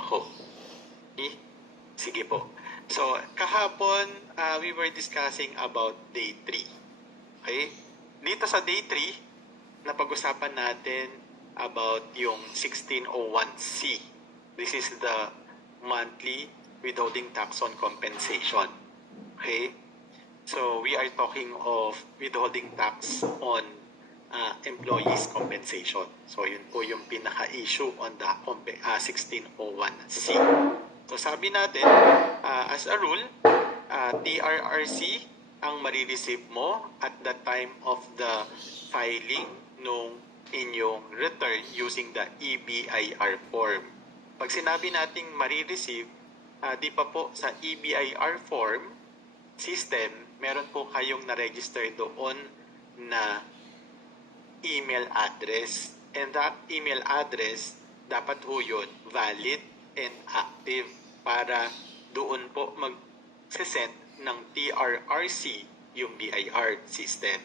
ako. Okay? Sige po. So, kahapon, we were discussing about day 3. Okay? Dito sa day 3, napag-usapan natin about yung 1601C. This is the monthly withholding tax on compensation. Okay? So, we are talking of withholding tax on employees' compensation. So, yun po yung pinaka-issue on the 1601C. So, sabi natin, as a rule, TRRC ang marireceive mo at the time of the filing nung inyong return using the EBIR form. Pag sinabi nating marireceive, di pa po sa EBIR form system, meron po kayong na-register doon na email address. And that email address, dapat ho yun valid and active para doon po mag-send ng TRRC yung BIR system.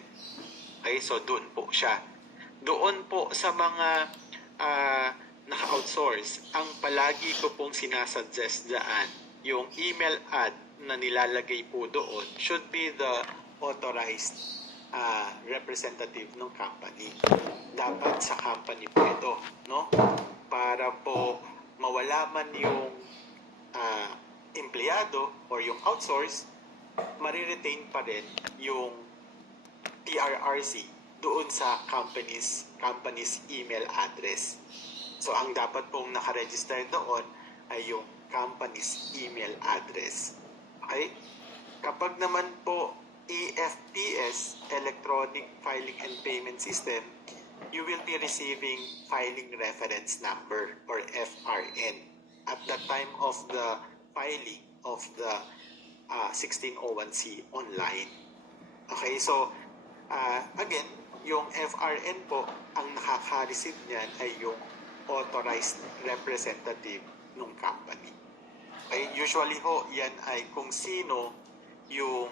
Okay, so doon po siya. Doon po sa mga naka-outsource, ang palagi ko pong sinasuggest dyan, yung email ad na nilalagay po doon should be the authorized representative ng company. Dapat sa company po ito, no? Para po mawala man yung empleyado or yung outsource, mariretain pa rin yung TRRC doon sa company's email address. So, ang dapat pong nakaregister doon ay yung company's email address. Okay? Kapag naman po EFPS, Electronic Filing and Payment System, you will be receiving Filing Reference Number or FRN at the time of the filing of the 1601C online. Okay, so again, yung FRN po, ang nakaka-receive niyan ay yung authorized representative ng company. Okay, usually ho, yan ay kung sino yung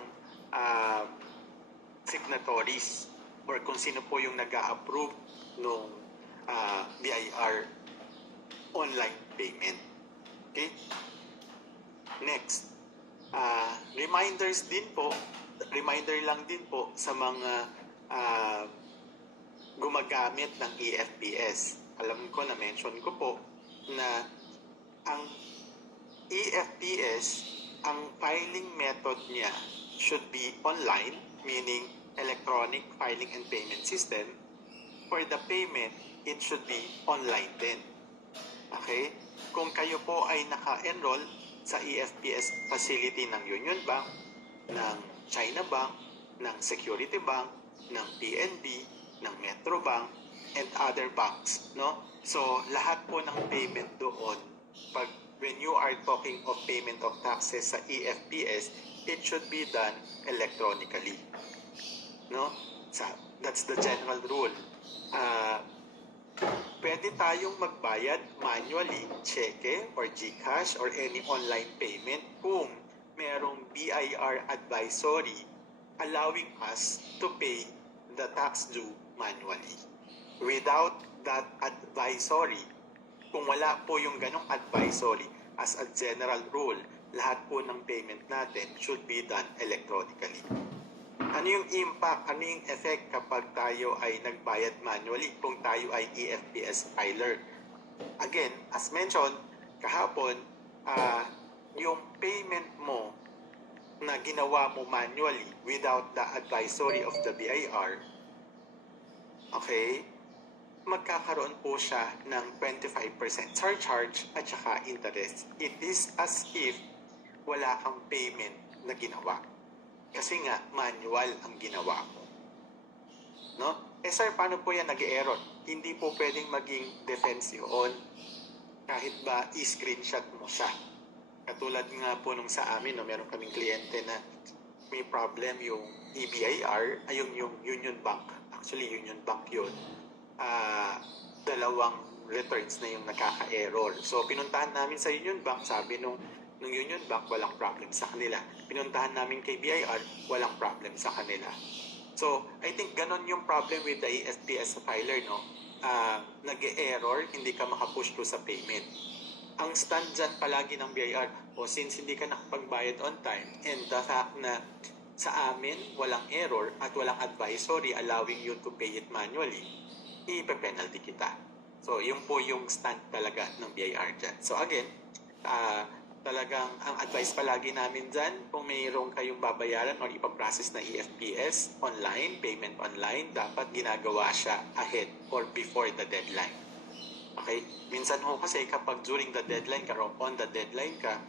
signatories or kung sino po yung nag-a-approve ng BIR online payment. Okay? Next, reminder lang din po sa mga gumagamit ng EFPS. Alam ko, na-mention ko po na ang EFPS, ang filing method niya should be online, meaning electronic filing and payment system. For the payment, it should be online din. Okay? Kung kayo po ay naka-enroll sa EFPS facility ng Union Bank, ng China Bank, ng Security Bank, ng PNB, ng Metro Bank, and other banks, no? So, lahat po ng payment doon, when you are talking of payment of taxes sa EFPS, it should be done electronically, no? So, that's the general rule. Pwede tayong magbayad manually, cheque or GCash or any online payment kung merong BIR advisory allowing us to pay the tax due manually. Without that advisory, kung wala po yung ganong advisory, as a general rule, lahat po ng payment natin should be done electronically. Ano yung impact, ano yung effect kapag tayo ay nagbayad manually kung tayo ay EFPS filer? Again, as mentioned, kahapon, yung payment mo na ginawa mo manually without the advisory of the BIR, okay, magkakaroon po siya ng 25% surcharge at saka interest. It is as if wala kang payment na ginawa. Kasi nga, manual ang ginawa mo. No? Sir, paano po yan nag-error? Hindi po pwedeng maging defense yun kahit ba i-screenshot mo siya. Katulad nga po nung sa amin, no, meron kaming kliyente na may problem yung EBIR, ay yung Union Bank. Actually, Union Bank yun. Dalawang returns na yung nakaka-error. So, pinuntahan namin sa Union Bank, sabi nung Union Bank, walang problem sa kanila. Pinuntahan namin kay BIR, walang problem sa kanila. So, I think ganon yung problem with the EFPS filer, no? Nag-error, hindi ka makapush to sa payment. ang stand dyan palagi ng BIR, o since hindi ka nakapagbayad on time, and the fact na sa amin walang error at walang advisory allowing you to pay it manually, ipe-penalty kita. So, yun po yung stand talaga ng BIR dyan. So, again, talagang ang advice palagi namin dyan, kung mayroong kayong babayaran or ipaprocess na EFPS online, payment online, dapat ginagawa siya ahead or before the deadline. Okay? Minsan ho kasi kapag during the deadline ka or on the deadline ka,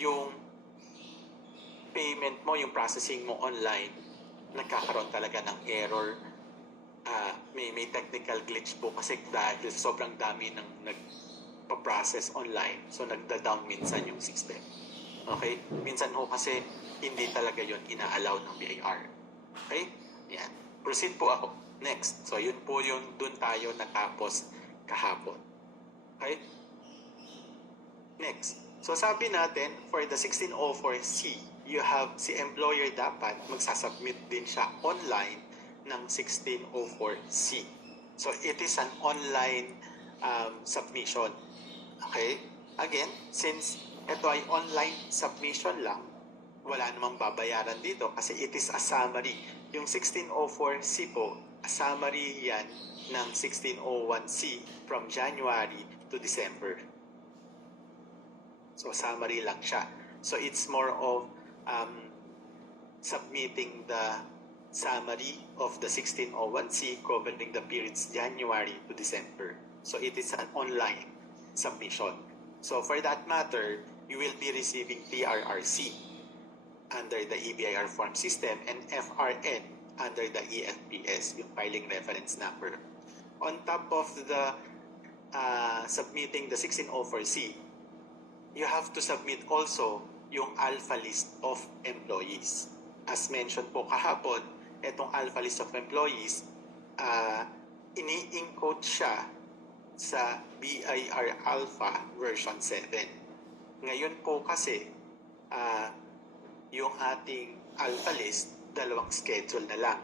yung payment mo, yung processing mo online, nagkakaroon talaga ng error. May technical glitch po kasi dahil sobrang dami ng nagpa-process online. So, nagda-down minsan yung system. Okay? Minsan ho kasi hindi talaga yon ina-allow ng BIR. Okay? Yan. Proceed po ako. Next. So, yun po yung dun tayo natapos kahapon. Okay? Next. So, sabi natin, for the 1604C, you have, si employer dapat magsasubmit din siya online ng 1604C. So, it is an online submission. Okay? Again, since ito ay online submission lang, wala namang babayaran dito kasi it is a summary. Yung 1604C po, a summary yan ng 1601C from January to December. So, summary lang siya. So, it's more of submitting the summary of the 1601C covering the periods January to December. So, it is an online submission. So, for that matter, you will be receiving TRRC under the EBIR form system and FRN under the EFPS, yung filing reference number. On top of the submitting the 1604C, you have to submit also yung alpha list of employees. As mentioned po kahapon, itong alpha list of employees, ini-encode siya sa BIR Alpha version 7. Ngayon po kasi, yung ating alpha list, dalawang schedule na lang,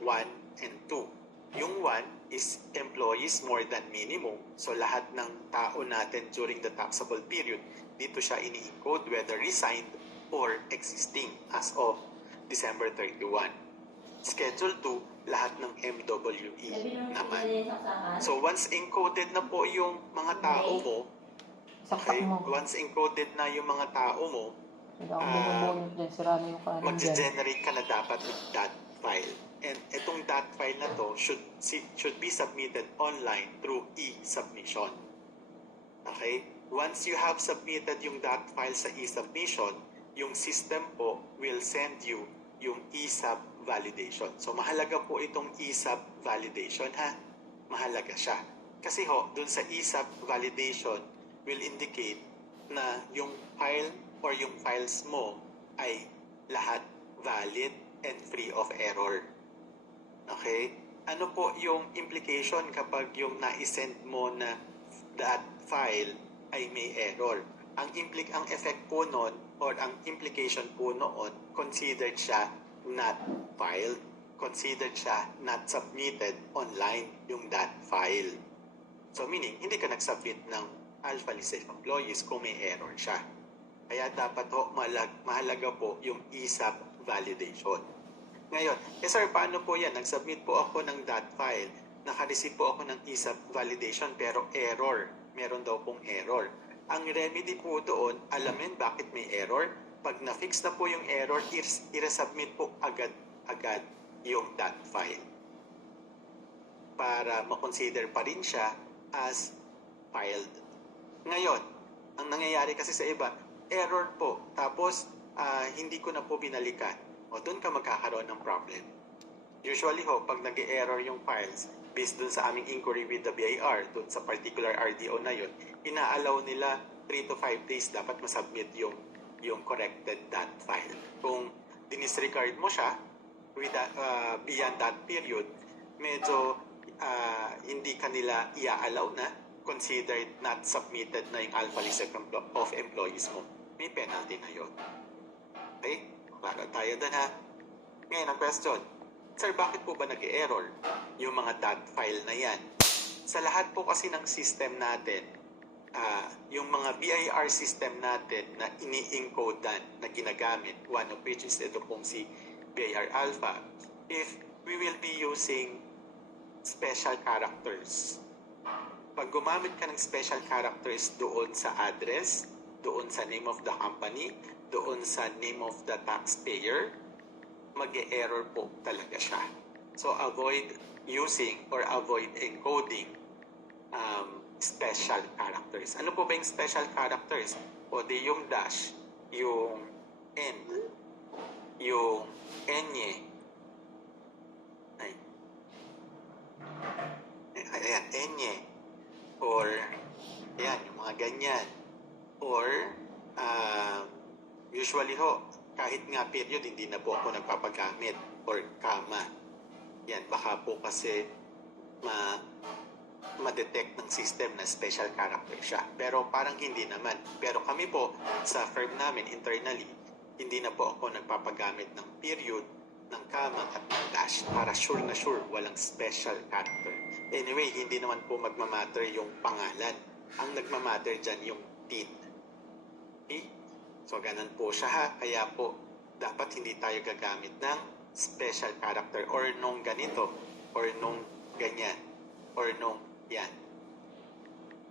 1 and 2. Yung 1 is employees more than minimum. So lahat ng tao natin during the taxable period, dito siya ini-encode whether resigned or existing as of December 31. Schedule 2, lahat ng MWE naman. So once encoded na po yung mga tao mo, okay, once encoded na yung mga tao mo, mag-generate ka na dapat ng that file. And itong that file na to should be submitted online through e-submission. Okay? Once you have submitted yung that file sa e-submission, yung system po will send you yung ESAP validation. So, mahalaga po itong ESAP validation, ha? Mahalaga siya. Kasi ho, dun sa ESAP validation will indicate na yung file or yung files mo ay lahat valid and free of error. Okay? Ano po yung implication kapag yung na-send mo na that file ay may error? Ang effect po noon or ang implication po noon, considered siya not filed. Considered siya not submitted online yung that file. So meaning, hindi ka nag-submit ng alpha list of employees kung may error siya. Kaya dapat ho, mahalaga po yung ESAP validation. Ngayon, sir, paano po yan? Nag-submit po ako ng that file. Naka-receive po ako ng ESAP validation pero error. Meron daw pong error. Ang remedy po doon, alamin bakit may error. Pag na-fix na po yung error, i-resubmit po agad yung that file. Para makonsider pa rin siya as filed. Ngayon, ang nangyayari kasi sa iba, error po. Tapos, hindi ko na po binalikan. O doon ka magkakaroon ng problem. Usually ho, pag nag-error yung files, based dun sa aming inquiry with the BIR, dun sa particular RDO na yun, ina-allow nila 3 to 5 days dapat masubmit yung corrected that file. Kung dinisregard mo siya, with beyond that period, medyo hindi kanila i-allow na, considered not submitted na yung alpha list of employees mo. May penalty na yun. Okay? Klaro tayo dun, ha? Ngayon, ang question, sir, bakit po ba nag-error yung mga that file na yan? Sa lahat po kasi ng system natin, yung mga BIR system natin na ini-encodean, na ginagamit, one of which is ito pong si BIR Alpha, if we will be using special characters. Pag gumamit ka ng special characters doon sa address, doon sa name of the company, doon sa name of the taxpayer, mag-e-error po talaga siya. So avoid using or avoid encoding special characters. Ano po ba yung special characters? O di yung dash, yung end, yung enye, ayan, enye, or ayan, yung mga ganyan. Or usually ho, kahit nga period, hindi na po ako nagpapagamit, or comma. Yan, baka po kasi ma-detect ng system na special character siya. Pero parang hindi naman. Pero kami po, sa firm namin internally, hindi na po ako nagpapagamit ng period, ng comma at ng dash para sure na sure walang special character. Anyway, hindi naman po magmamatter yung pangalan. Ang nagmamatter dyan yung tin. Okay? So, ganun po siya ha. Kaya po, dapat hindi tayo gagamit ng special character or nung ganito, or nung ganyan, or nung yan.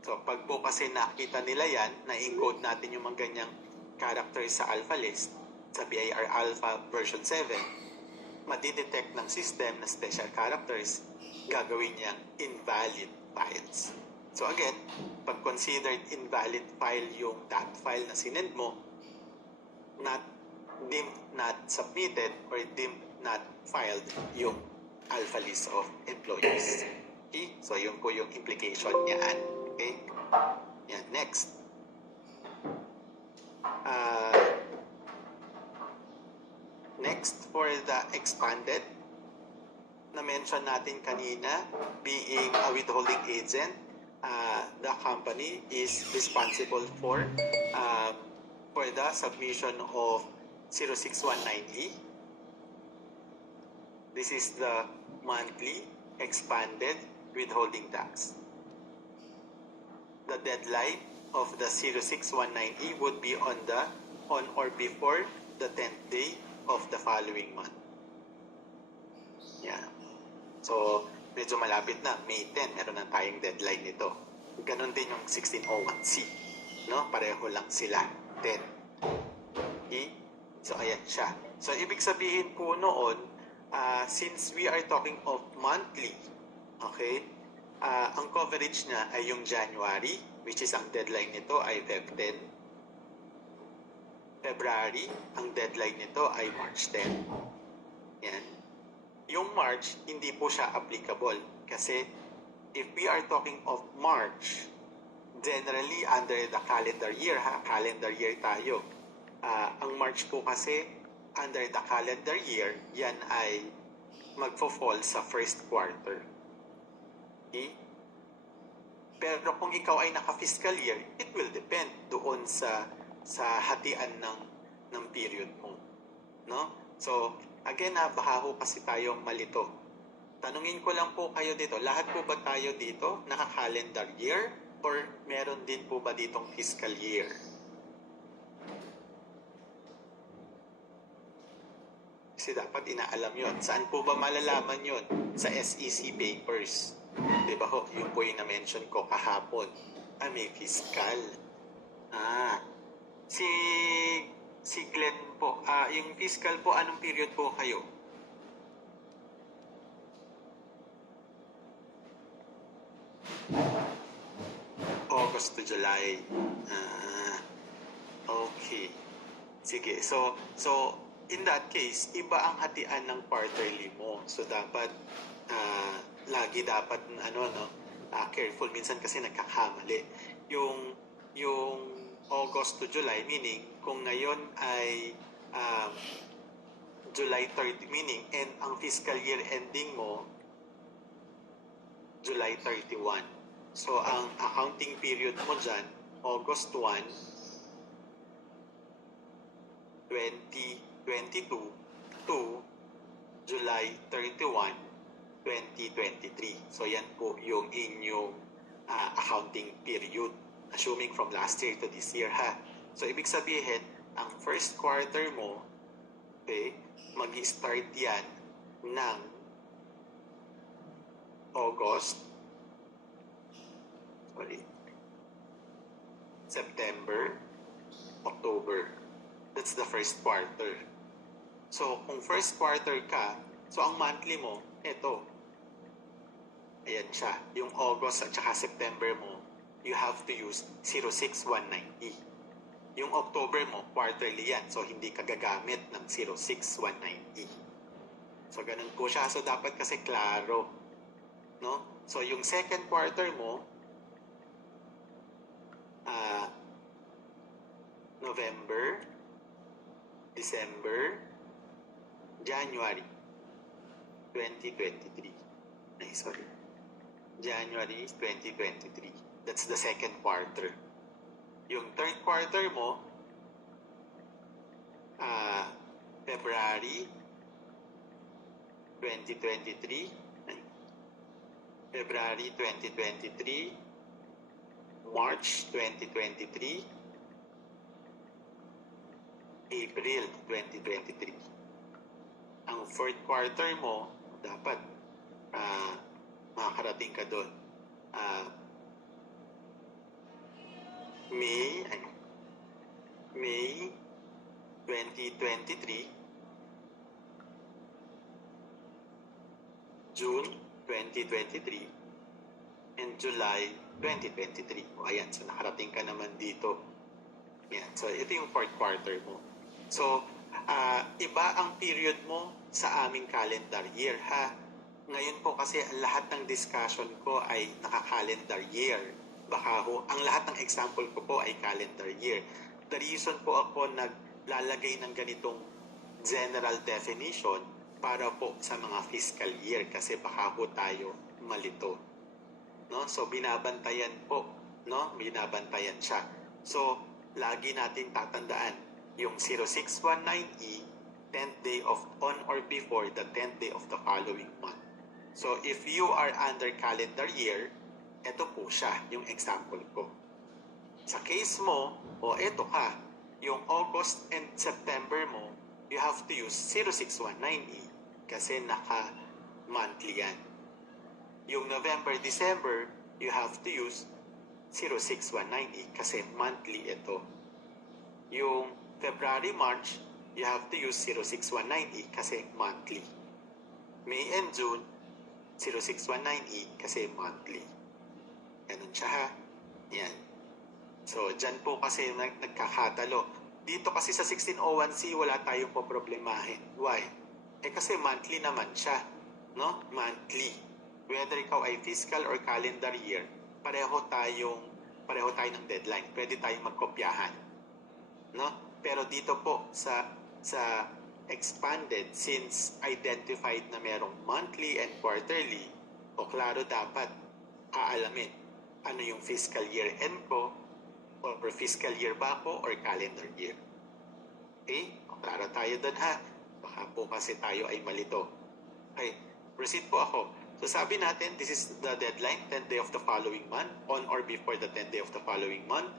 So, pag po kasi nakita nila yan, na-encode natin yung mga ganyang characters sa alpha list, sa BIR Alpha version 7, madidetect ng system na special characters, gagawin niyang invalid files. So again, pag considered invalid file yung that file na sinend mo, deemed not submitted or deemed not filed yung alpha list of employees. Okay? So, yun po yung implication niyan. Okay? Yan. Next. Next, for the expanded, na-mention natin kanina, being a withholding agent, the company is responsible for the submission of 0619E. This is the monthly expanded withholding tax. The deadline of the 0619E would be on or before the 10th day of the following month. Yeah. So, medyo malapit na. May 10, meron na tayong deadline nito. Ganon din yung 1601C. No? Pareho lang sila. 10. Okay? So, ayan siya. So, ibig sabihin po noon, since we are talking of monthly, okay, ang coverage niya ay yung January, which is ang deadline nito ay Feb 10. February, ang deadline nito ay March 10. Yan. Yung March, hindi po siya applicable kasi if we are talking of March, generally under the calendar year, calendar year tayo. Ang March po kasi under the calendar year, yan ay magfo-fall sa first quarter. Okay? Pero kung ikaw ay naka-fiscal year, it will depend doon sa hatian ng period mo. No? So, again baka ho kasi tayong malito. Tanungin ko lang po kayo dito, lahat po ba tayo dito naka-calendar year or meron din po ba ditong fiscal year? Kasi dapat inaalam yon. Saan po ba malalaman yon? Sa SEC papers. Diba ho? Yung po yung na-mention ko kahapon. May fiscal. Si Glenn po, yung fiscal po, anong period po kayo? August to July. Okay. Sige. So in that case, iba ang hatian ng quarterly mo. So dapat lagi dapat careful, minsan kasi nagkakamali. Yung August to July, meaning kung ngayon ay July 30, meaning ang fiscal year ending mo July 31. So ang accounting period mo dyan, August 1, 2022 to July 31, 2023. So yan po yung inyong accounting period. Assuming from last year to this year, ha? So, ibig sabihin, ang first quarter mo, okay, mag-start yan ng August, September, October. That's the first quarter. So, kung first quarter ka, so ang monthly mo, ito. Ayan siya. Yung August at saka September mo, you have to use 06190. Yung October mo, quarterly yan. So, hindi ka gagamit ng 06190. So, ganun po siya. So, dapat kasi klaro. No? So, yung second quarter mo, November, December, January 2023. Ay, sorry. January 2023. That's the second quarter. Yung third quarter mo, February 2023. February 2023. March 2023. April 2023. Ang fourth quarter mo, dapat makakarating ka doon. May 2023, June 2023, and July 2023. O ayan, so nakarating ka naman dito. Ayan, so ito yung fourth quarter mo. So, iba ang period mo sa aming calendar year, ha? Ngayon po kasi lahat ng discussion ko ay naka-calendar year. Baka ho, ang lahat ng example ko po ay calendar year. The reason po ako naglalagay ng ganitong general definition para po sa mga fiscal year kasi baka po tayo malito. No? So, binabantayan po. No? Binabantayan siya. So, lagi natin tatandaan yung 0619E, 10th day of on or before the 10th day of the following month. So, if you are under calendar year, ito po siya, yung example ko. Sa case mo, eto ka, yung August and September mo, you have to use 0619E kasi naka-monthly yan. Yung November, December, you have to use 0619E kasi monthly ito. Yung February, March, you have to use 0619E kasi monthly. May and June, 0619E kasi monthly. Ganun siya, ha? Yan. So, dyan po kasi nagkakatalo. Dito kasi sa 1601C, wala tayong poproblemahin. Why? Kasi monthly naman siya. No? Monthly. Whether ikaw ay fiscal or calendar year, pareho tayo ng deadline. Pwede tayong magkopyahan. No? Pero dito po sa expanded, since identified na merong monthly and quarterly, klaro dapat aalamin ano yung fiscal year end ko, or fiscal year ba ko, or calendar year. Okay? Klaro tayo doon, ha? Baka po kasi tayo ay malito. Okay, proceed po ako. So sabi natin, this is the deadline, 10th day of the following month, on or before the 10th day of the following month.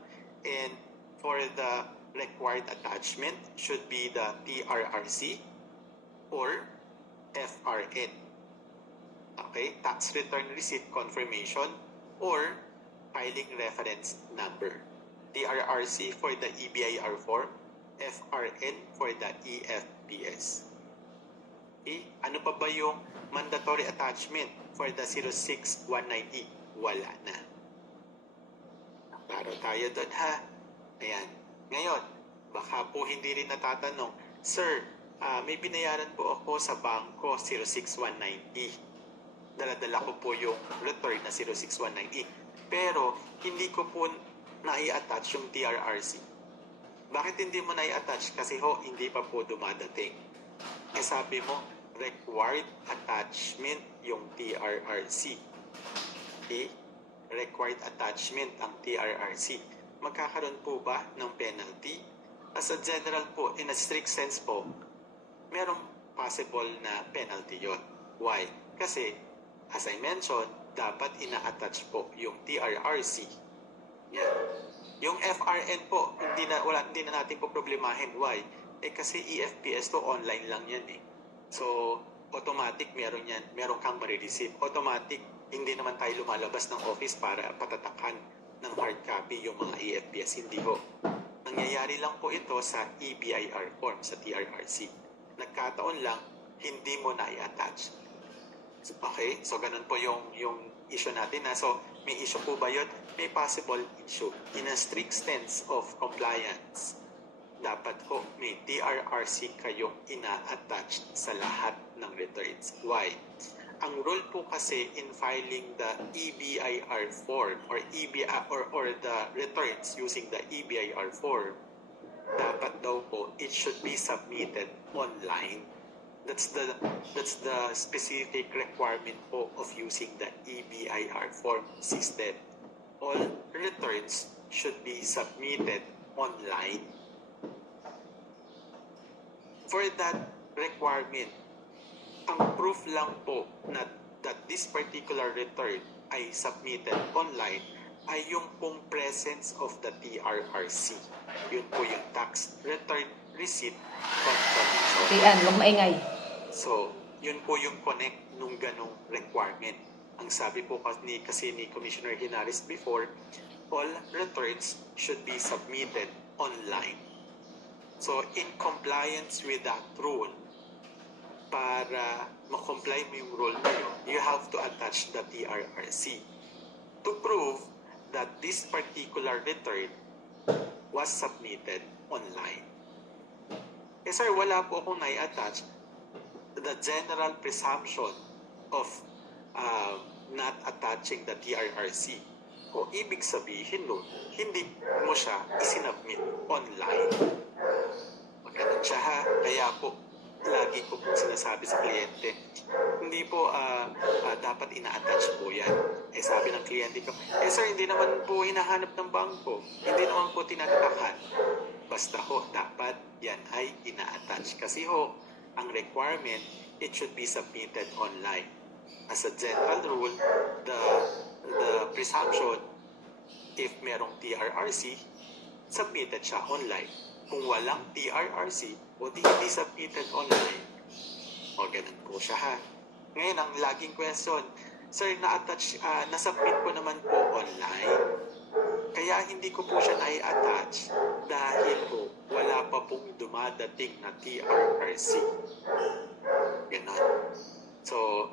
And for the required attachment should be the TRRC or FRN. Okay, tax return receipt confirmation or filing reference number. TRRC for the EBIR form, FRN for the EFPS. Okay, ano pa ba yung mandatory attachment for the 0619E? Wala na. Klaro tayo doon, ha? Ayan. Ngayon, baka po hindi rin natatanong, Sir, may binayaran po ako sa bangko 0619E. Dala-dala ko po yung return na 0619E. Pero, hindi ko po nai-attach yung TRRC. Bakit hindi mo nai-attach? Kasi hindi pa po dumadating. Sabi mo, required attachment yung TRRC. Okay? Required attachment ang TRRC. Magkakaroon po ba ng penalty? As a general po, in a strict sense po, merong possible na penalty yon. Why? Kasi, as I mentioned, dapat ina-attach po yung TRRC Yan. Yung FRN po, hindi na natin po problemahin. Why? Kasi EFPS to online lang yan eh. So, automatic meron yan. Meron kang marireceive. Automatic, hindi naman tayo lumalabas ng office para patatakan ng hard copy yung mga EFPS. Hindi ho. Nangyayari lang po ito sa EBIR form, sa TRRC. Nagkataon lang, hindi mo na i-attach. Okay? So, ganun po yung issue natin. So, may issue po ba yun? May possible issue. In a strict sense of compliance, dapat po may TRRC kayong ina-attach sa lahat ng returns. Why? Ang rule po kasi in filing the EBIR form or the returns using the EBIR form, dapat daw po it should be submitted online. That's the specific requirement po of using the EBIR form system. All returns should be submitted online. For that requirement, ang proof lang po that this particular return ay submitted online ay yung pong presence of the TRRC. Yun po yung tax return receipt confirmation. Tian, huwag maingay. So, yun po yung connect nung ganong requirement. Ang sabi po kasi ni Commissioner Hinares before, all returns should be submitted online. So, in compliance with that rule, para makomply mo yung rule na yun, you have to attach the TRRC to prove that this particular return was submitted online. Sir, wala po akong nai-attach. The general presumption of not attaching the TRRC. O ibig sabihin nun, hindi mo siya isinubmit online. Magandang siya ha. Kaya po, lagi ko po sinasabi sa kliyente, hindi po dapat ina-attach po yan. Sabi ng kliyente ko, sir, hindi naman po hinahanap ng bangko. Hindi naman po tinatatakan. Basta ho, dapat yan ay ina-attach. Kasi ho, ang requirement, it should be submitted online. As a general rule, the presumption, if merong TRRC, submitted siya online. Kung walang TRRC, o hindi submitted online, o ganun po siya ha. Ngayon, ang laging question, sir, na-submit ko naman po online. Kaya hindi ko po siya na-attach dahil po wala pa pong dumadating na TRRC. Ganun. So,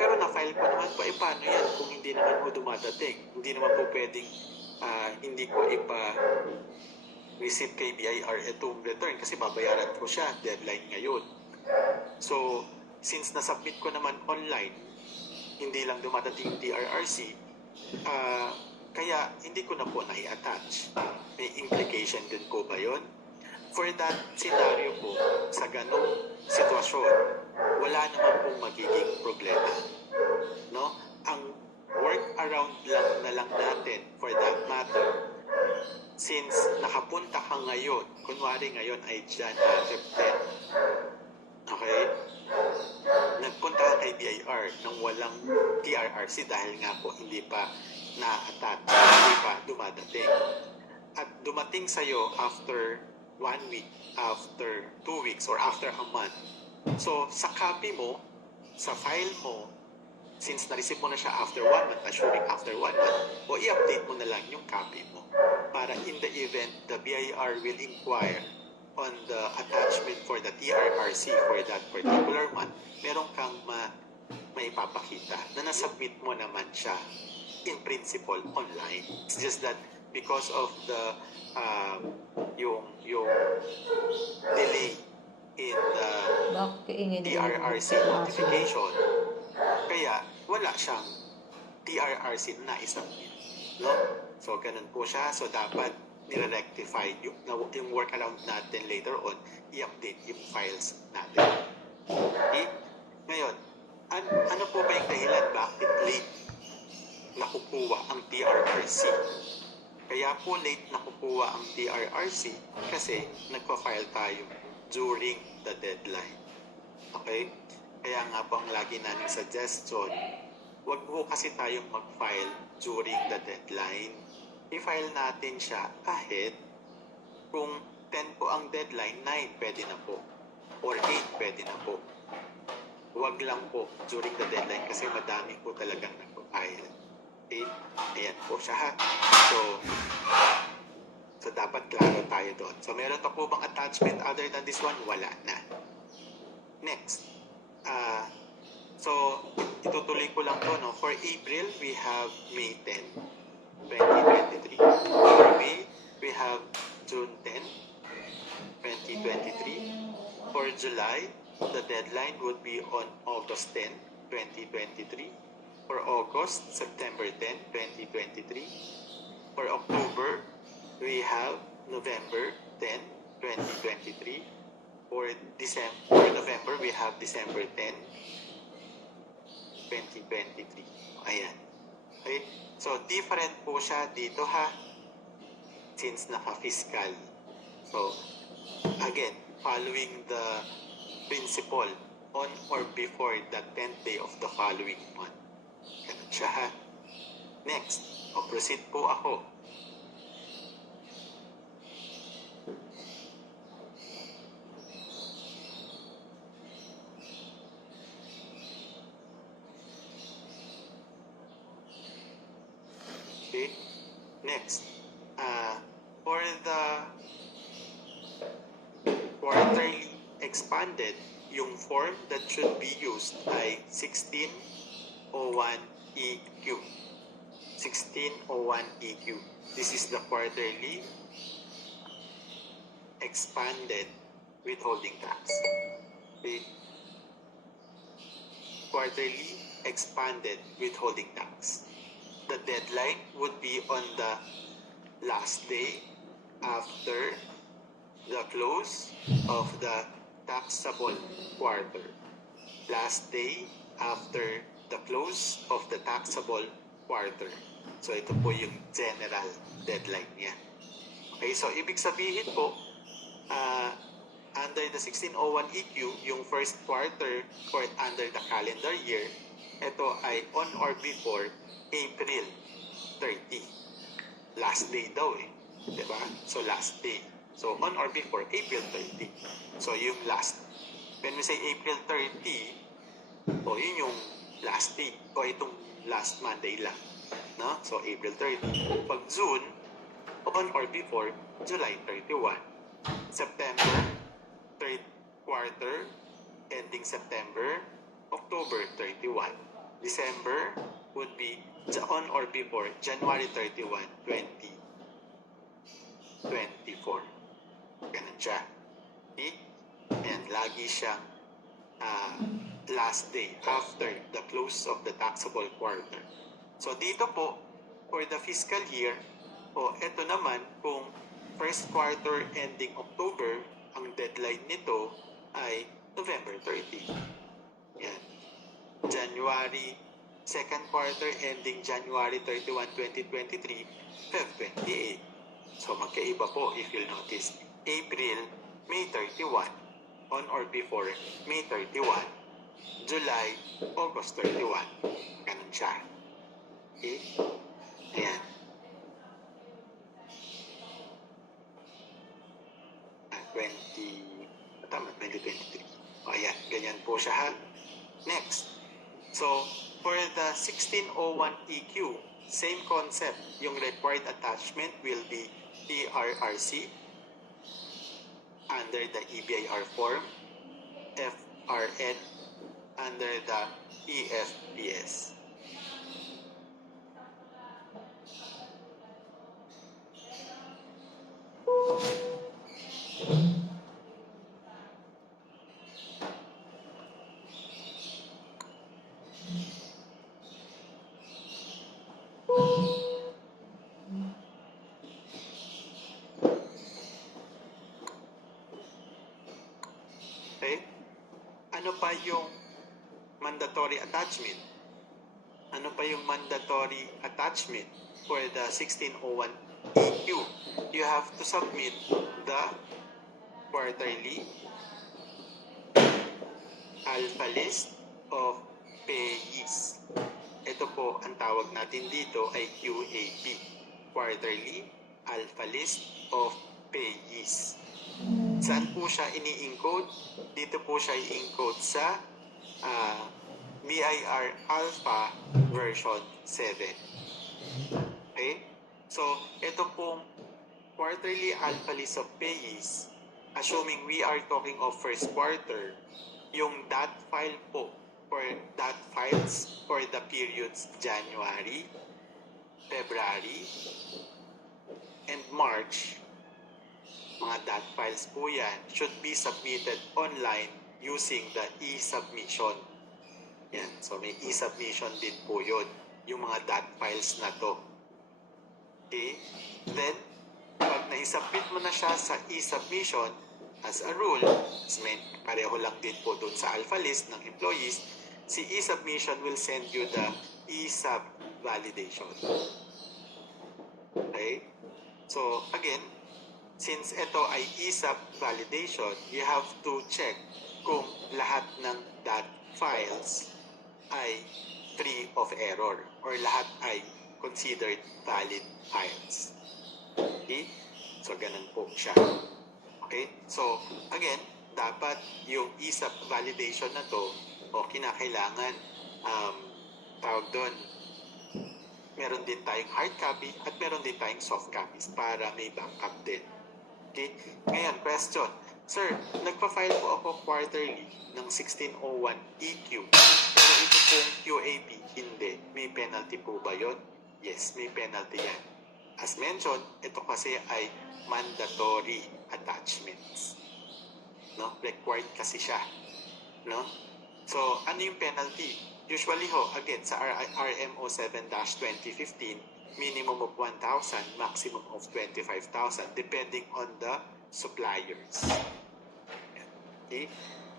pero na-file ko naman po, paano yan kung hindi naman po dumadating? Hindi naman po pwedeng hindi ko receive kay BIR itong return kasi babayaran ko siya, deadline ngayon. So, since na-submit ko naman online, hindi lang dumadating TRRC, kaya hindi ko na po na-attach. May implication din po ba yun? For that scenario po, sa ganong sitwasyon, wala naman pong magiging problema. No? Ang workaround lang natin for that matter, since nakapunta ka ngayon, kunwari ngayon ay January 10, okay? Nagpunta ka kay BIR nang walang TRRC dahil nga po hindi pa na-attach, hindi pa dumadating. At dumating sa'yo after 1 week, after 2 weeks, or after a month. So, sa copy mo, sa file mo, since na-receive mo na siya after 1 month, assuming after 1 month, o i-update mo na lang yung copy mo. Para in the event the BIR will inquire on the attachment for the TRRC for that particular month, meron kang maipapakita na nasubmit mo naman siya in principle online. It's just that because of the yung delay in the TRRC notification, kaya wala siyang TRRC na isubmit. No? So, ganun po siya. So, dapat nire-rectify yung workaround natin later on, i-update yung files natin. Okay? Ngayon, ano po ba yung dahilan bakit late nakukuha ang TRRC? Kaya po late nakukuha ang TRRC kasi nagpa-file tayo during the deadline. Okay? Kaya nga po ang lagi namin suggestion, wag po kasi tayong mag-file during the deadline. i-file natin siya ahead. Kung 10 po ang deadline, 9 pwede na po. Or 8 pwede na po. Huwag lang po during the deadline kasi madami po talagang nag-file. Okay? Ayan po siya ha. So dapat klaro tayo doon. So meron pa po bang attachment other than this one? Wala na. Next. So itutuloy ko lang po, no? For April, we have May 10, 2023. For May, we have June 10, 2023. For July, the deadline would be on August 10, 2023. For August, September 10, 2023. For October, we have November 10, 2023. For November, we have December 10, 2023. Ayan. Okay? So, different po siya dito ha. Since naka-fiscal. So, again, following the principle on or before the 10th day of the following month. Ganun siya ha. Next, proceed po ako. Okay, next. For the quarterly expanded, yung form that should be used ay 1601EQ. 1601EQ. This is the quarterly expanded withholding tax. Okay. Quarterly expanded withholding tax. The deadline would be on the last day after the close of the taxable quarter. Last day after the close of the taxable quarter. So ito po yung general deadline niya. Okay, so ibig sabihin po, under the 1601EQ, yung first quarter or under the calendar year, ito ay on or before April 30. Last day daw eh. Diba? So last day. So on or before April 30. So yung last. When we say April 30, yun yung last day. O itong last Monday lang. No? So April 30. Pag June, on or before July 31. September, third quarter, ending September, October 31. December would be on or before January 31, 2024. Ganun siya. Okay? And lagi siyang last day after the close of the taxable quarter. So dito po, for the fiscal year, eto naman, kung first quarter ending October, ang deadline nito ay November 30. Yan. January, second quarter ending January 31, 2023, Feb 28. So magkaiba po if you'll notice. April, May 31, on or before May 31. July, August 31. Ganun siya. Okay? Ayan. 2023. Ayan, ganyan po siya ha. Next. So, for the 1601EQ, same concept. Yung required attachment will be TRRC under the EBIR form, FRN under the EFPS. Okay? Ano pa yung mandatory attachment? Ano pa yung mandatory attachment for the 1601EQ? You have to submit the quarterly alpha list of payees. Ito po, ang tawag natin dito ay QAP. quarterly alpha list of payees. Saan po siya ini-encode? Dito po siya i-encode sa BIR Alpha version 7. Okay? So, ito pong quarterly alpha list of payees, assuming we are talking of first quarter, yung DAT file po for DAT files for the periods January, February, and March, mga DAT files po yan, should be submitted online using the e-submission. Yan. So, may e-submission din po yun, yung mga DAT files na to. Okay? Then, pag na-submit mo na siya sa e-submission, as a rule, pareho lang din po dun sa alpha list ng employees, si e-submission will send you the e-sub validation. Okay? So, again, since ito ay e-sub validation, you have to check kung lahat ng DAT files ay free of error or lahat ay considered valid files. Okay? So, ganun po siya. Okay? So, again, dapat yung e-sub validation na to, o kinakailangan, tawag doon, meron din tayong hard copy at meron din tayong soft copies para may backup din. Okay? Ngayon, question. Sir, nagpa-file po ako quarterly ng 1601 EQ. Pero ito pong QAP, hindi. May penalty po ba yun? Yes, may penalty yan. As mentioned, ito kasi ay mandatory attachments. No? Required kasi siya. No? So, ano yung penalty? Usually ho, again, sa RMO 7-2015, minimum of 1,000, maximum of 25,000, depending on the suppliers. Okay?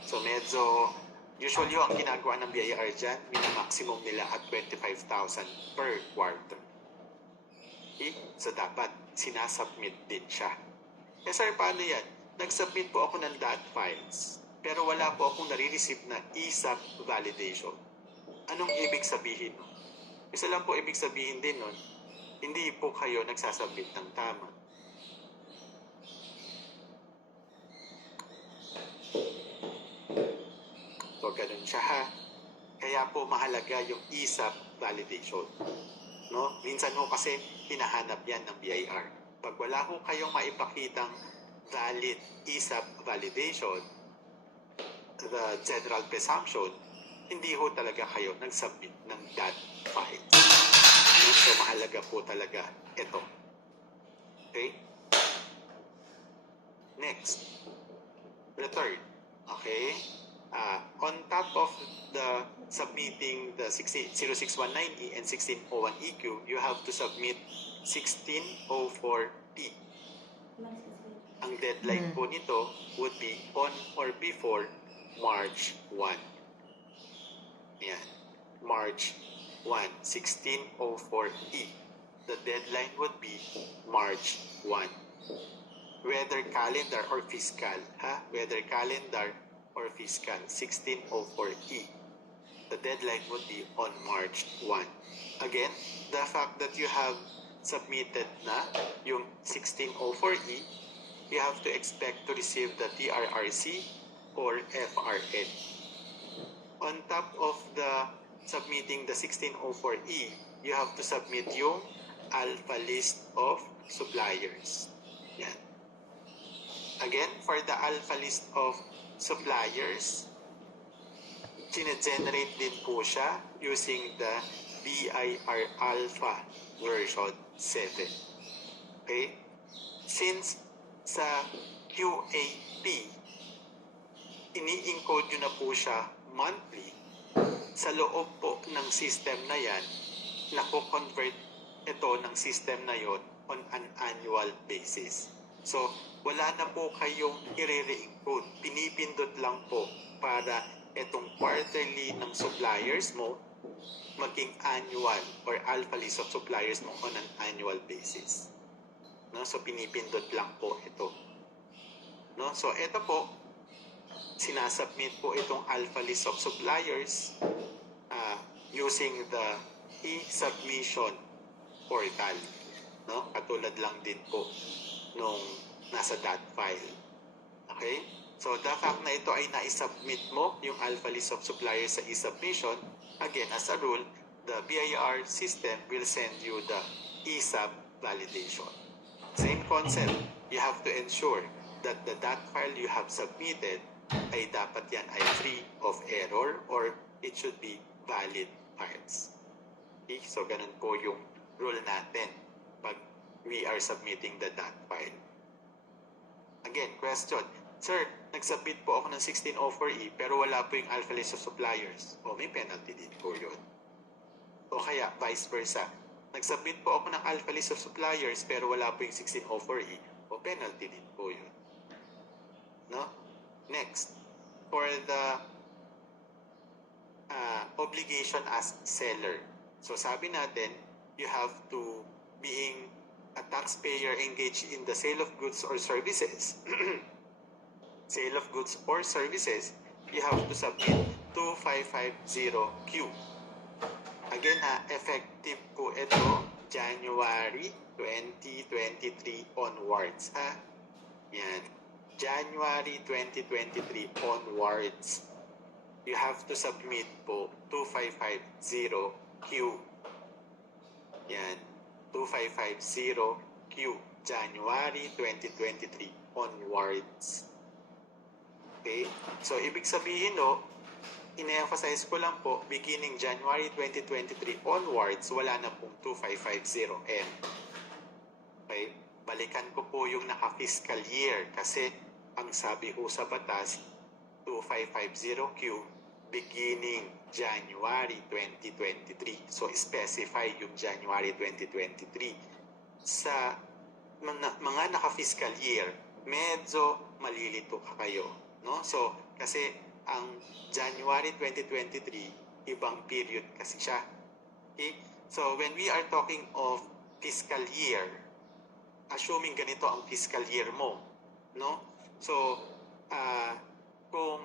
So, medyo, usually ho, ang ginagawa ng BIR dyan, minamaximum nila at 25,000 per quarter. Okay? So, dapat sinasubmit din siya. Eh, sir, paano yan? Nag-submit po ako ng DAT files, pero wala po akong nare-receive na e-sub validation. Anong ibig sabihin? Isa lang po ibig sabihin din nun, hindi po kayo nagsasubmit ng tama. So, ganun siya ha. Kaya po mahalaga yung e-sub validation. No? Minsan ho kasi hinahanap yan ng BIR. Pag wala ho kayong maipakitang valid e-sub validation, the general presumption, hindi ho talaga kayo nag-submit ng DAT files. So, mahalaga po talaga ito. Okay? Next. Return. Okay? On top of the submitting the 0619E and 1601EQ, you have to submit 1604P. Ang deadline po nito would be on or before March 1. Yan. March 1, 1604E. The deadline would be March 1. Whether calendar or fiscal, whether calendar or fiscal, 1604E. The deadline would be on March 1. Again, the fact that you have submitted na yung 1604E, you have to expect to receive the TRRC or FRN. On top of the submitting the 1604E, you have to submit yung alpha list of suppliers. Yan. Again, for the alpha list of suppliers, generate din po siya using the BIR Alpha version 7. Okay? Since sa QAP, ini-encode nyo na po siya monthly, sa loob po ng system na yan, nako-convert ito ng system na yon on an annual basis. So, wala na po kayong i-re-encode. Pinipindot lang po para itong quarterly ng suppliers mo maging annual or alpha list of suppliers mo on an annual basis. No? So, pinipindot lang po ito. No? So, ito po, sinasubmit po itong alpha list of suppliers using the e-submission portal. no? Katulad lang din po nung nasa DAT file. Okay? So, the fact na ito ay na-submit mo, yung alpha list of suppliers sa e-submission, again, as a rule, the BIR system will send you the e-sub validation. Same concept, you have to ensure that the DAT file you have submitted ay dapat yan ay free of error or it should be valid files. Okay? So, ganun po yung rule natin pag we are submitting the DAT file. Again, question. Sir, nag-submit po ako ng 1604E pero wala po yung alpha list of suppliers. O may penalty din po yun. O kaya, vice versa. Nag-submit po ako ng alpha list of suppliers pero wala po yung 1604E. O penalty din po yun. No? Next, for the obligation as seller. So sabi natin, you have to being a taxpayer engaged in the sale of goods or services. Sale of goods or services, you have to submit 2550Q. Again effective po ito January 2023 onwards. Yan. January 2023 onwards. You have to submit po 2550Q. Yan. 2550Q. January 2023 onwards. Okay? So, ibig sabihin, no, ine-emphasize ko lang po, beginning January 2023 onwards, wala na pong 2550M. Okay? Balikan ko po yung naka-fiscal year kasi ang sabi ho sa batas, 2550Q beginning January 2023. So, specify yung January 2023. Sa mga naka-fiscal year, medyo malilito kayo. No? So, kasi ang January 2023, ibang period kasi siya. Okay? So, when we are talking of fiscal year, assuming ganito ang fiscal year mo, no? So, kung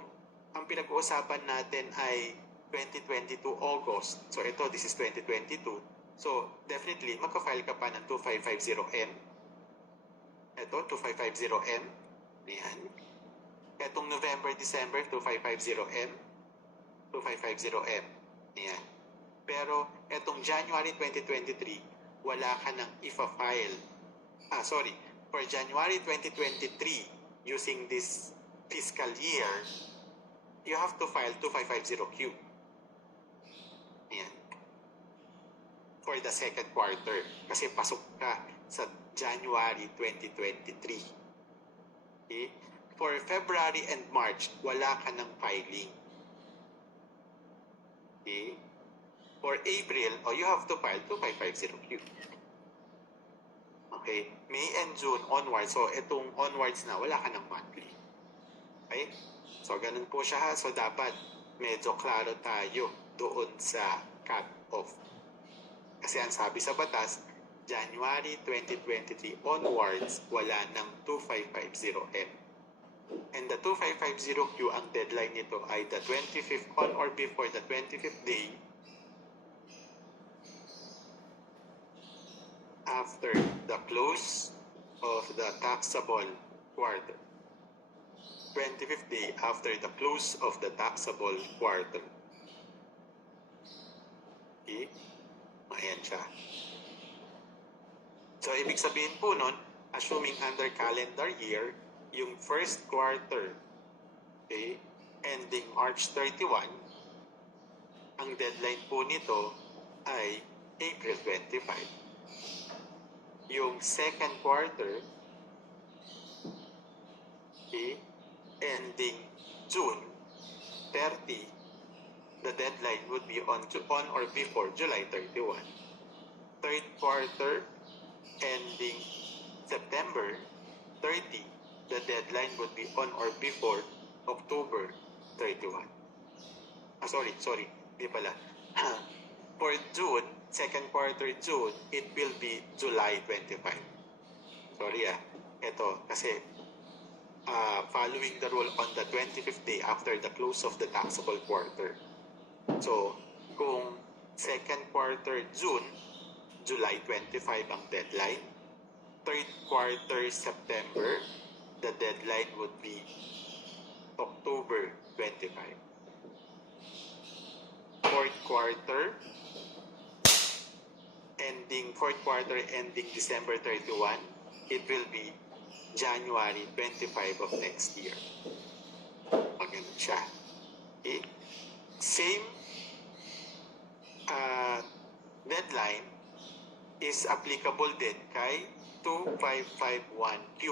ang pinag-uusapan natin ay 2022 August, so ito, this is 2022, so definitely, magka-file ka pa ng 2550M. Ito, 2550M. Ayan. Etong November, December, 2550M. 2550M. Ayan. Pero, etong January 2023, wala ka nang ifa-file. For January 2023, using this fiscal year, you have to file 2550Q. Ayan. For the second quarter. Kasi pasok ka sa January 2023. Okay? For February and March, wala ka ng filing. Okay? For April, you have to file 2550Q. Okay? May and June onwards. So, itong onwards na, wala ka ng monthly. Okay? So, ganun po siya ha. So, dapat medyo klaro tayo doon sa cut-off. Kasi ang sabi sa batas, January 2023 onwards, wala ng 2550M. And the 2550Q, ang deadline nito ay the 25th on or before the 25th day after the close of the taxable quarter. 25th day after the close of the taxable quarter. Okay? Ayan siya. So, ibig sabihin po nun, assuming under calendar year, yung first quarter, okay, ending March 31, ang deadline po nito ay April 25. Yung second quarter, okay, ending June 30, the deadline would be on or before July 31. Third quarter, ending September 30, the deadline would be on or before October 31. Sorry, di pala. For June, second quarter June, it will be July 25. Sorry ito, kasi following the rule on the 25th day after the close of the taxable quarter. So, kung second quarter June, July 25 ang deadline. Third quarter September, the deadline would be October 25. Fourth quarter ending December 31, it will be January 25 of next year. Ganun siya. Okay? Same deadline is applicable din kay 2551Q.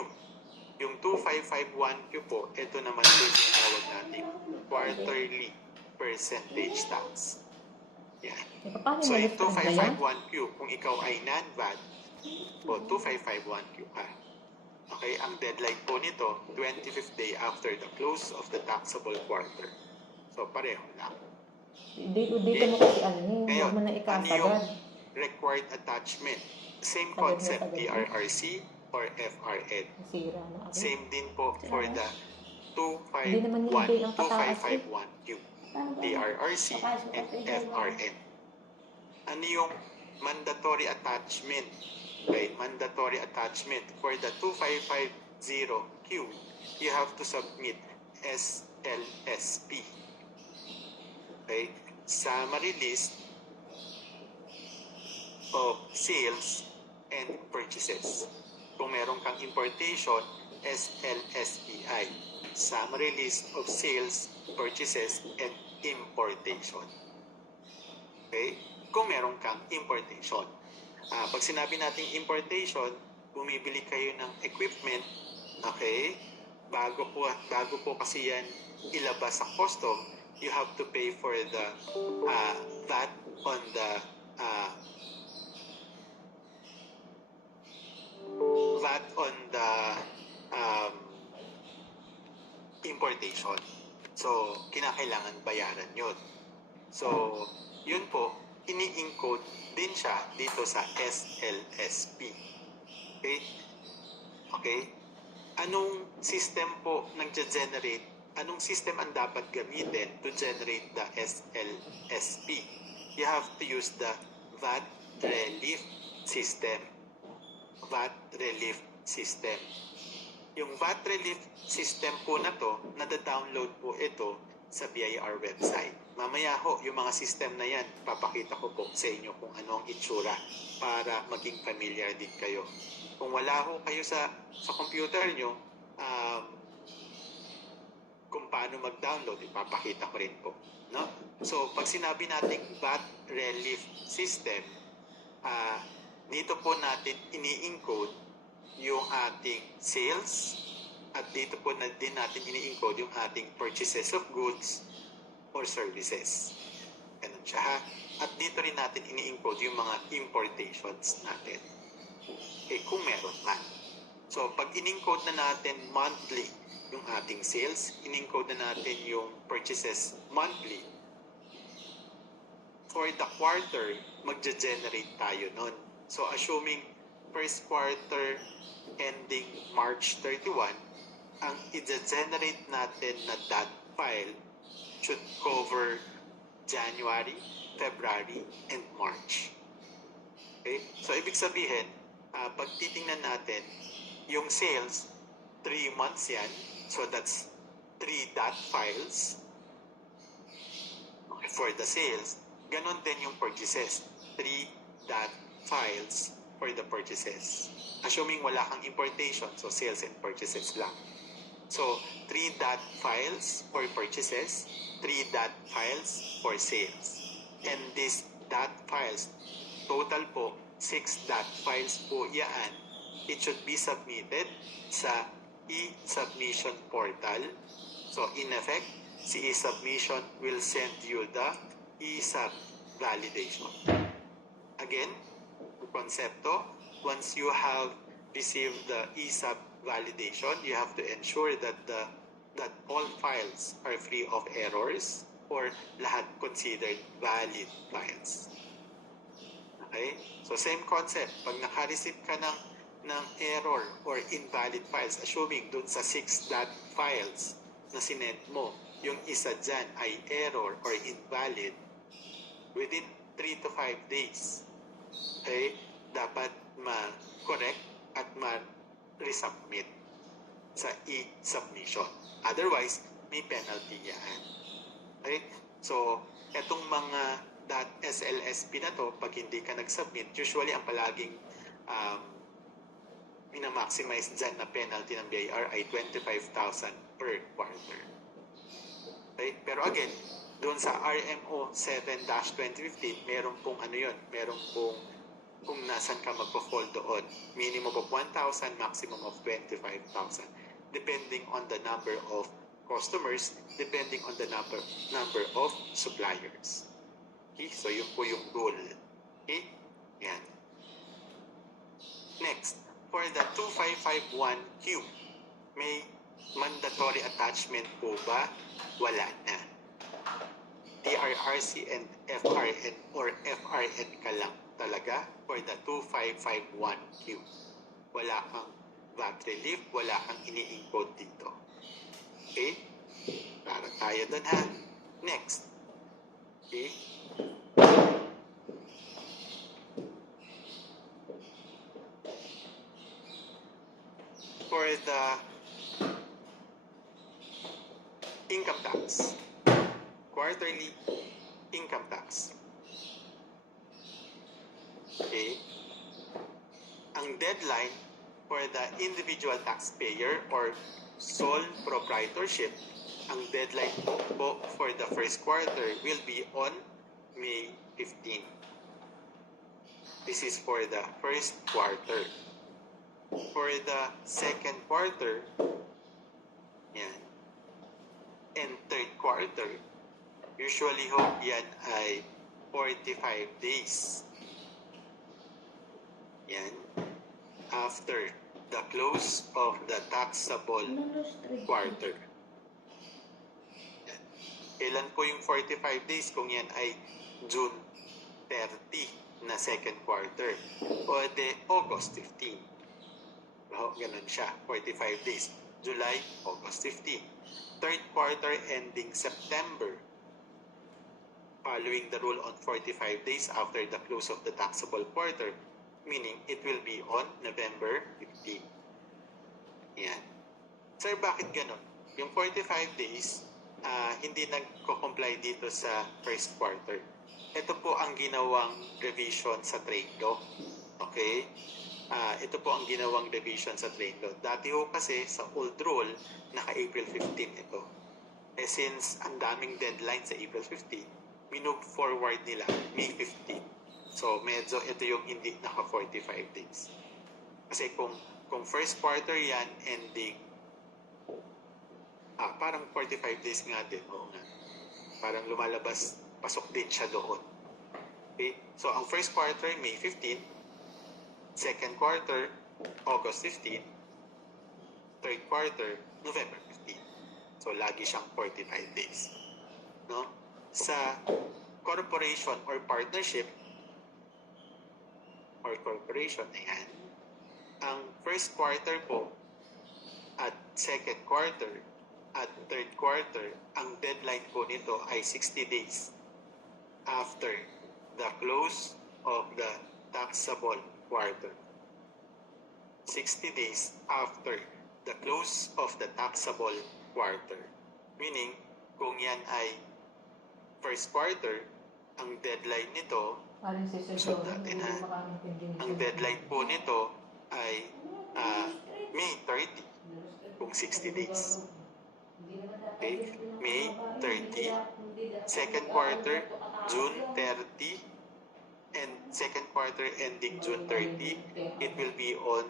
Yung 2551Q po, ito naman po yung tawag natin quarterly percentage tax. Yan. So yung 2551Q, kung ikaw ay non-VAT, o 2551Q ka. Okay, ang deadline po nito, 25th day after the close of the taxable quarter. So pareho lang. Dito mo kasi Ngayon, mo na ano yung ikasagad. required attachment? Same concept, TRRC or FRN. Sira na ako. Same din po for the Hindi naman nilagay ang pataas 2551Q, TRRC, and FRN. Ano yung mandatory attachment? Okay, mandatory attachment for the 2550Q, you have to submit SLSP. Okay, summary list of sales and purchases. Kung meron kang importation, SLSPI, summary list of sales, purchases, and importation. Okay? Kung meron kang importation. Pag sinabi nating importation, bumibili kayo ng equipment, okay? Bago po kasi yan ilabas sa custom, you have to pay for the VAT on the importation. So, kinakailangan bayaran yun. So, yun po, ini-encode din siya dito sa SLSP. Okay? Okay? Anong system po nag-generate? Anong system ang dapat gamitin to generate the SLSP? You have to use the VAT relief system. VAT relief system. Yung VAT relief system po na to, nada-download po ito sa BIR website. Mamaya ho, yung mga system na yan, papakita ko po sa inyo kung ano ang itsura para maging familiar din kayo. Kung wala ho kayo sa computer nyo, kung paano mag-download, ipapakita ko rin po. No? So, pag sinabi natin VAT relief system, dito po natin ini-encode yung ating sales at dito po din natin ini-encode yung ating purchases of goods or services. Ganun siya ha. At dito rin natin ini-encode yung mga importations natin. Okay, kung meron man. So, pag in-encode na natin monthly yung ating sales, in-encode na natin yung purchases monthly, for the quarter, magge-generate tayo nun. So, assuming first quarter ending March 31, ang i-generate natin na that file should cover January, February, and March. Okay? So, ibig sabihin, pag titingnan natin, yung sales, 3 months yan. So, that's 3 dot files. Okay, for the sales. Ganon din yung purchases. 3 dot files for the purchases. Assuming wala kang importation, so sales and purchases lang. So, 3 dot files for purchases, 3 dot files for sales. And these dot files, total po, 6 dot files po yan. It should be submitted sa e-submission portal. So, in effect, si e-submission will send you the e-sub validation. Again, konsepto, once you have received the e-sub validation, you have to ensure that that all files are free of errors or lahat considered valid files. Okay? So same concept, pag naka-receive ka ng error or invalid files, assuming dun sa 6 dot files na sinend mo, yung isa dyan ay error or invalid, within 3 to 5 days, okay, dapat ma-correct at ma-resubmit sa e-submission. Otherwise, may penalty yan. Right? So, etong mga .slsp na to, pag hindi ka nag-submit, usually ang palaging minamaximize dyan na penalty ng BIR ay 25,000 per quarter. Okay? Pero again, doon sa RMO 7-2015, meron pong ano yun, meron pong kung nasan ka magpo-fall doon. Minimum of 1,000, maximum of 25,000. Depending on the number of customers, depending on the number of suppliers. Okay? So, yun po yung rule. Okay? Yan. Next, for the 2551Q, may mandatory attachment po ba? Wala na. TRRC and FRN or FRN ka lang talaga for the 2551Q. Wala kang VAT relief, wala kang ini-encode dito. Okay? Para tayo dun ha. Next. Okay? For the income tax, quarterly income tax. Okay? Ang deadline for the individual taxpayer or sole proprietorship, ang deadline po for the first quarter will be on May 15. This is for the first quarter. For the second quarter, yan, and third quarter, usually ho, yan ay 45 days. Yan. After the close of the taxable quarter. Yan. Kailan po yung 45 days kung yan ay June 30 na second quarter o de August 15? Oh, ganun siya, 45 days. July, August 15. Third quarter ending September. Following the rule on 45 days after the close of the taxable quarter, meaning it will be on November 15. Yan. Sir, bakit ganun? Yung 45 days, hindi nagko-comply dito sa first quarter. Ito po ang ginawang revision sa trade law. Okay? Ito po ang ginawang revision sa trade law. Dati ho kasi sa old rule, naka-April 15 ito. Since ang daming deadline sa April 15, minove forward nila May 15. So, medyo ito yung hindi naka-45 days. Kasi kung first quarter yan, ending, parang 45 days nga din. Oo nga. Parang lumalabas, pasok din siya doon. Okay? So, ang first quarter, May 15. Second quarter, August 15. Third quarter, November 15. So, lagi siyang 45 days. No? Sa corporation or partnership, ayan, ang first quarter po at second quarter at third quarter, ang deadline po nito ay 60 days after the close of the taxable quarter. 60 days after the close of the taxable quarter. Meaning, kung yan ay first quarter, ang deadline nito, so natin ha, ang deadline po nito ay May 30, kung 60 days. Okay? May 30, second quarter, June 30, and second quarter ending June 30, it will be on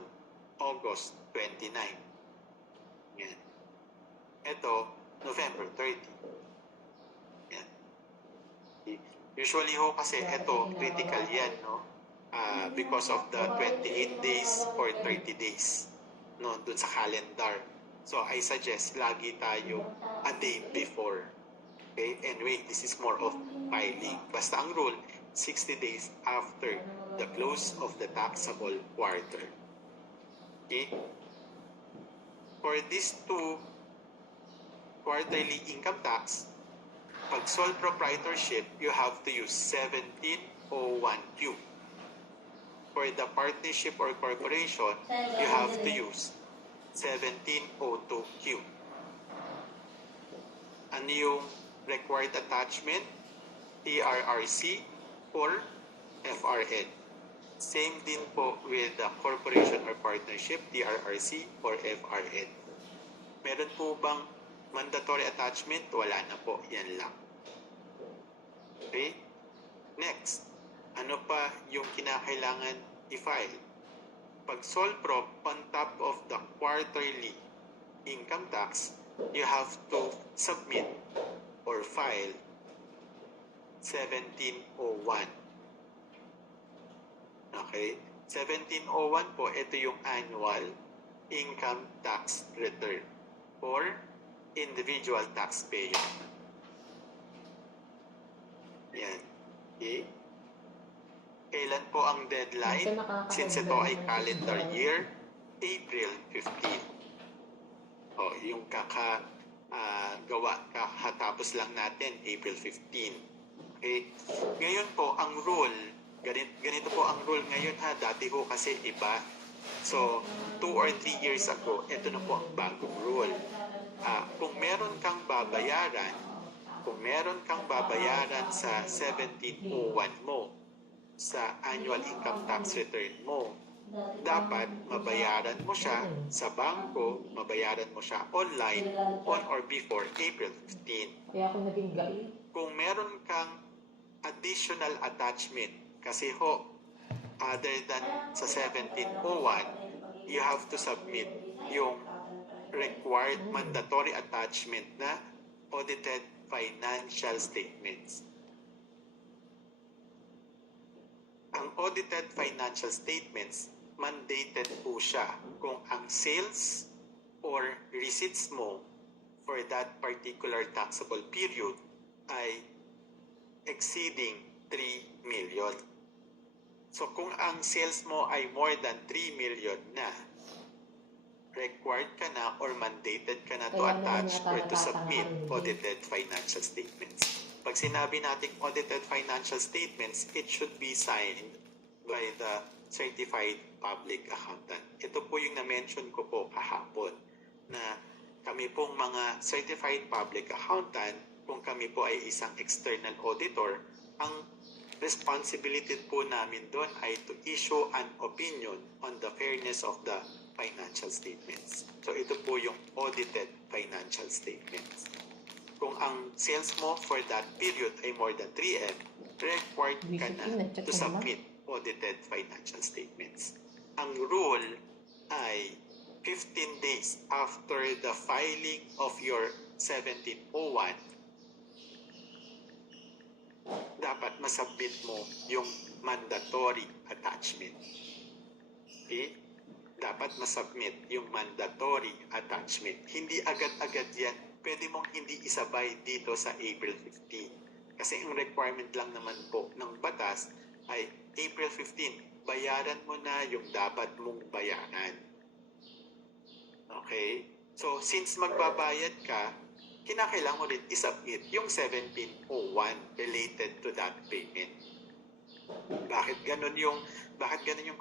August 29. Yan. Ito, November 30. Yan. Usually ho kasi ito, critical yan, no? Because of the 28 days or 30 days, no, dun sa calendar. So, I suggest lagi tayo a day before. Okay? Anyway, this is more of filing. Basta ang rule, 60 days after the close of the taxable quarter. Okay? For these two quarterly income tax, pag sole proprietorship, you have to use 1701Q. for the partnership or corporation, you have to use 1702Q. Ano yung required attachment? TRRC or FRN. Same din po with the corporation or partnership, TRRC or FRN. Meron po bang mandatory attachment? Wala na po, yan lang. Okay? Next, ano pa yung kinakailangan i-file? Pag sole prop on top of the quarterly income tax, you have to submit or file 1701. Okay? 1701 po, ito yung annual income tax return for individual taxpayer. Yan. Okay? Kailan po ang deadline? Since ito ay calendar year, April 15. Yung kakatapos lang natin, April 15. Okay? Ngayon po, ang rule, ganito po ang rule ngayon ha, dati ho kasi iba. So, 2 or 3 years ago, ito na po ang bagong rule. Kung meron kang babayaran sa 1701 mo, sa annual income tax return mo, dapat mabayaran mo siya sa bangko, mabayaran mo siya online on or before April 15. Kaya ako naging galing. Kung meron kang additional attachment, kasi ho, other than sa 1701, you have to submit yung required mandatory attachment na audited financial statements. Ang audited financial statements, mandated po siya kung ang sales or receipts mo for that particular taxable period ay exceeding 3 million. So kung ang sales mo ay more than 3 million na, required ka na or mandated ka na to attach or to submit audited financial statements. Pag sinabi natin audited financial statements, it should be signed by the certified public accountant. Ito po yung na-mention ko po kahapon na kami pong mga certified public accountant, kung kami po ay isang external auditor, ang responsibility po namin doon ay to issue an opinion on the fairness of the financial statements. So ito po yung audited financial statements. Kung ang sales mo for that period ay more than 3M, required ka na to submit audited financial statements. Ang rule ay 15 days after the filing of your 1701, dapat masubmit mo yung mandatory attachment. Okay? Dapat masubmit yung mandatory attachment. Hindi agad-agad yan. Pwede mong hindi isabay dito sa April 15. Kasi ang requirement lang naman po ng batas ay April 15. Bayaran mo na yung dapat mong bayaran. Okay? So, since magbabayad ka, kinakailangan mo rin isubmit yung 1701 related to that payment. Bakit ganun yung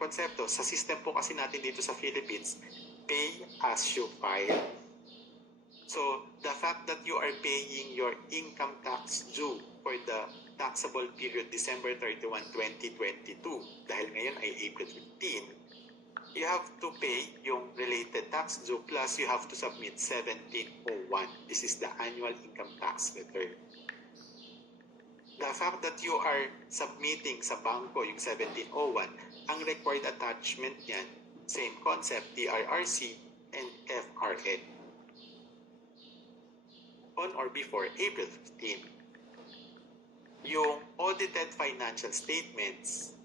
konsepto? Sa system po kasi natin dito sa Philippines, pay as you file. So, the fact that you are paying your income tax due for the taxable period December 31, 2022, dahil ngayon ay April 15, you have to pay yung related tax due plus you have to submit 1701. This is the annual income tax return. The fact that you are submitting sa bangko yung 1701, ang required attachment niyan, same concept, TRRC and FRN. On or before April 15. Yung audited financial statements,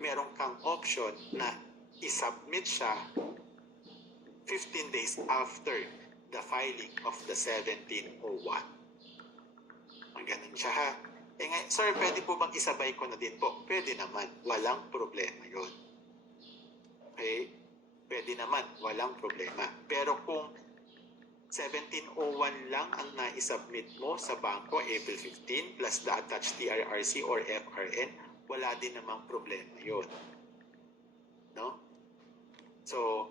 meron kang option na isubmit siya 15 days after the filing of the 1701. Ang ganun siya ha. Sir, pwede po bang isabay ko na din po? Pwede naman. Walang problema yun. Okay? Pwede naman. Walang problema. Pero kung 1701 lang ang na-submit mo sa bangko April 15 plus the attached TRRC or FRN, wala din namang problema yun. no? So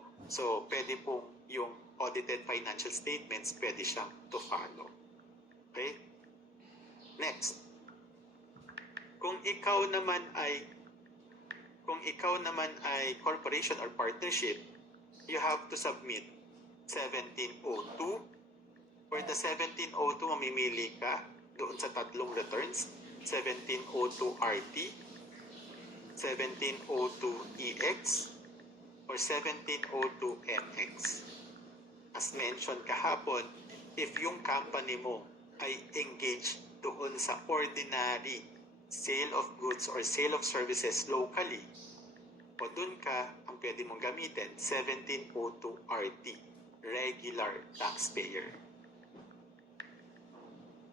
pwede pong yung audited financial statements, pwede siyang to follow. Okay? Next. Kung ikaw naman ay corporation or partnership, you have to submit 1702. For the 1702, mamimili ka doon sa tatlong returns, 1702 RT, 1702 EX, or 1702 NX. As mentioned kahapon, if yung company mo ay engaged doon sa ordinary sale of goods or sale of services locally, o doon ka, ang pwede mong gamitin, 1702 RT, regular taxpayer.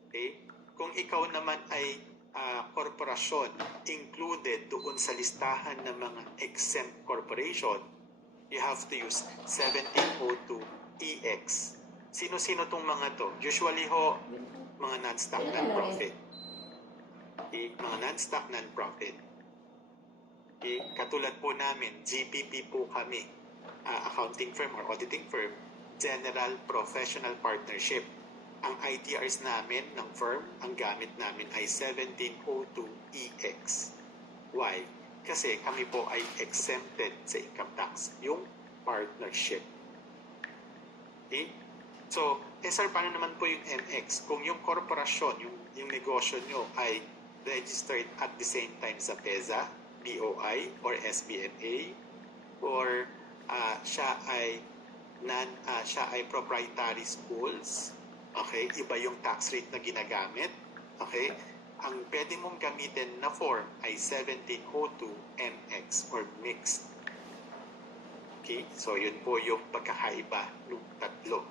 Okay? Kung ikaw naman ay korporasyon included doon sa listahan ng mga exempt corporation, you have to use 1702 EX. Sino-sino tong mga to? Usually ho, mga non-stock non-profit. Okay? Mga non-stock non-profit. Okay? Katulad po namin, GPP po kami, accounting firm or auditing firm, General Professional Partnership. Ang ITRs namin ng firm, ang gamit namin ay 1702 EX. Why? Kasi kami po ay exempted sa income tax, yung partnership. Okay? So, sir, paano naman po yung NX? Kung yung korporasyon, yung negosyo nyo ay registered at the same time sa PEZA, BOI, or SBNA, or siya ay proprietary schools, okay, iba yung tax rate na ginagamit, okay, ang pwede mong gamitin na form ay 1702 MX or mixed. Okay, so yun po yung pagkakaiba ng tatlo.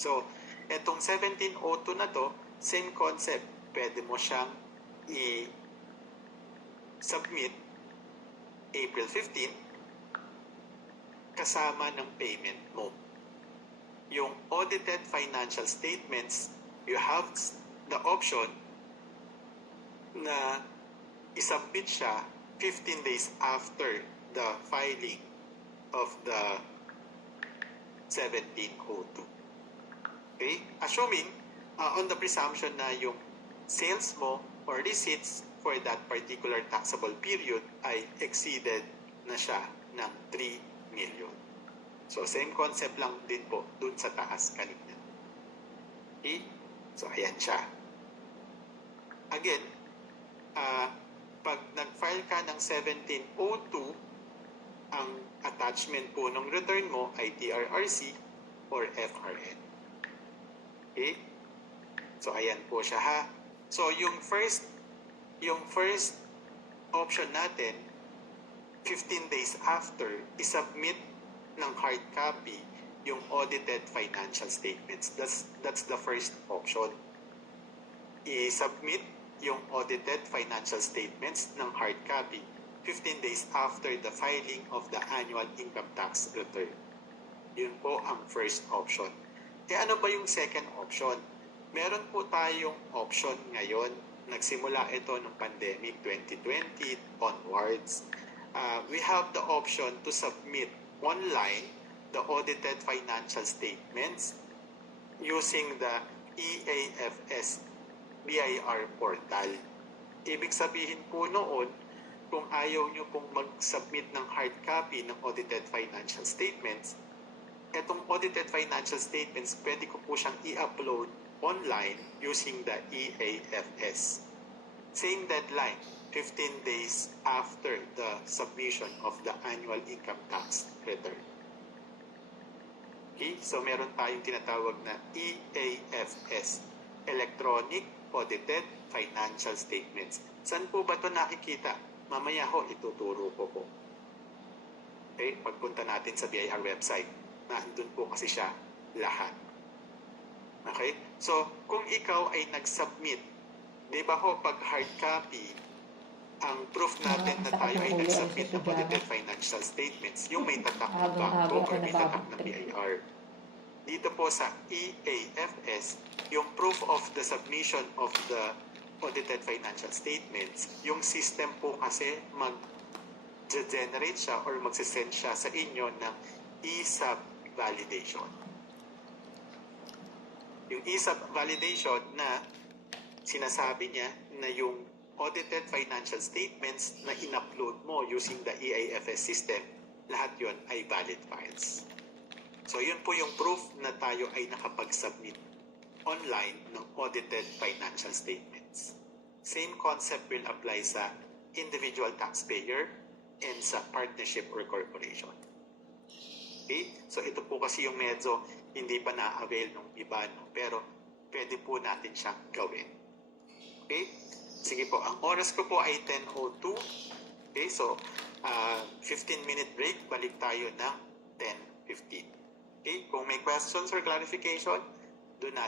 So, etong 1702 na to, same concept, pwede mo siyang i-submit April 15 kasama ng payment mo. Yung audited financial statements, you have the option na isubmit siya 15 days after the filing of the 1702. Okay? Assuming on the presumption na yung sales mo or receipts for that particular taxable period ay exceeded na siya ng 3 million. So, same concept lang din po dun sa taas kanina. Okay? So, ayan siya. Again, pag nag-file ka ng 1702, ang attachment po ng return mo ay TRRC or FRN. Okay? So, ayan po siya ha. So, yung first option natin, 15 days after, isubmit ng hard copy yung audited financial statements. That's the first option. I-submit yung audited financial statements ng hard copy 15 days after the filing of the annual income tax return. Yun po ang first option. Ano ba yung second option? Meron po tayong option ngayon. Nagsimula ito ng pandemic 2020 onwards. We have the option to submit online the audited financial statements using the EAFS BIR portal. Ibig sabihin po noon, kung ayaw nyo pong mag-submit ng hard copy ng audited financial statements, etong audited financial statements, pwede ko po siyang i-upload online using the EAFS. Same deadline, 15 days after the submission of the annual income tax return. Okay, so meron tayong tinatawag na EAFS, Electronic Audited Financial Statements. Saan po ba ito nakikita? Mamaya ho, ituturo ko po. Okay, pagpunta natin sa BIR website, nandun po kasi siya lahat. Okay, so kung ikaw ay nag-submit, di ba ho, pag hard copy, ang proof natin na tayo ay nag-submit ng audited financial statements, yung may tatak ng bangko or may tatak ng BIR. Dito po sa EAFS, yung proof of the submission of the audited financial statements, yung system po kasi mag-generate siya or magsisend siya sa inyo ng ESAP validation. Yung ESAP validation na sinasabi niya na yung audited financial statements na in-upload mo using the EIFS system, lahat yon ay valid files. So yun po yung proof na tayo ay nakapag-submit online ng audited financial statements. Same concept will apply sa individual taxpayer and sa partnership or corporation. Okay? So ito po kasi yung medyo hindi pa na-avail ng iba, no? Pero pwede po natin siyang gawin. Okay? Sige po, ang oras ko po ay 10:02. Okay, so 15-minute break, balik tayo ng 10:15. Okay, kung may questions or clarification, doon natin